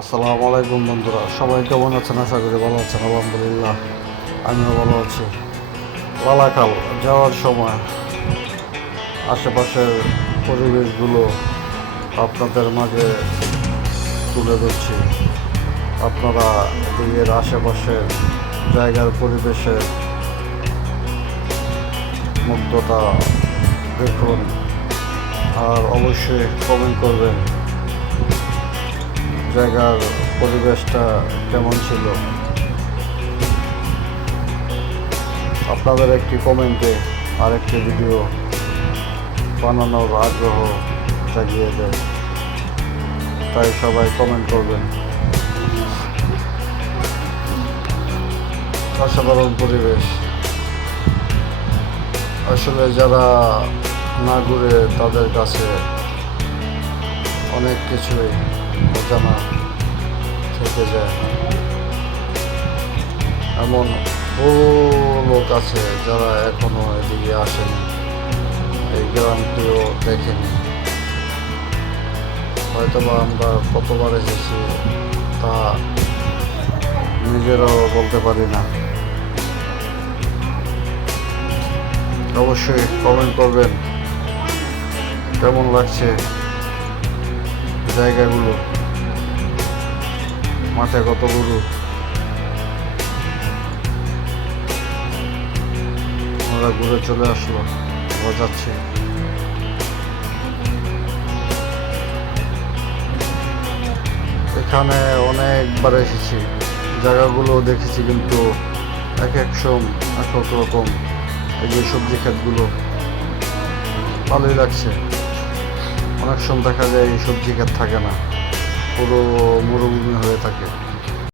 আসসালামু আলাইকুম বন্ধুরা, সবাই কেমন আছেন? আশা করি ভালো আছেন। আলহামদুলিল্লাহ, আমিও ভালো আছি। লালাখাল যাওয়ার সময় আশেপাশের পরিবেশগুলো আপনাদের মাঝে তুলে ধরছি। আপনারা এদিকের আশেপাশের জায়গার পরিবেশের মুগ্ধতা দেখুন, আর অবশ্যই কমেন্ট করবেন জায়গার পরিবেশটা কেমন ছিল। আপনাদের একটি কমেন্টে আরেকটি ভিডিও বানানোর আগ্রহ জাগিয়ে দেয়, তাই সবাই কমেন্ট করবেন। অসাধারণ পরিবেশ, আসলে যারা না ঘুরে তাদের কাছে অনেক কিছুই অজানা থেকে যায়। এমন বহু লোক আছে যারা এখনো এদিকে আসেনি, এই গ্রামটিও দেখেনি। হয়তোবা আমরা কতবার এসেছি তা নিজেরাও বলতে পারি না। অবশ্যই কমেন্ট করবেন কেমন লাগছে জায়গাগুলো, মাঠে কত গরু। আমরা ঘুরে চলে আসলো, যাচ্ছি। এখানে অনেকবার এসেছি, জায়গাগুলো দেখেছি, কিন্তু এক এক রকম। এই যে সবজি ক্ষেতগুলো ভালোই লাগছে। অনেক সময় দেখা যায় এই সবজি ক্ষেত থাকে না, পুরো মরুভূমি হয়ে থাকে।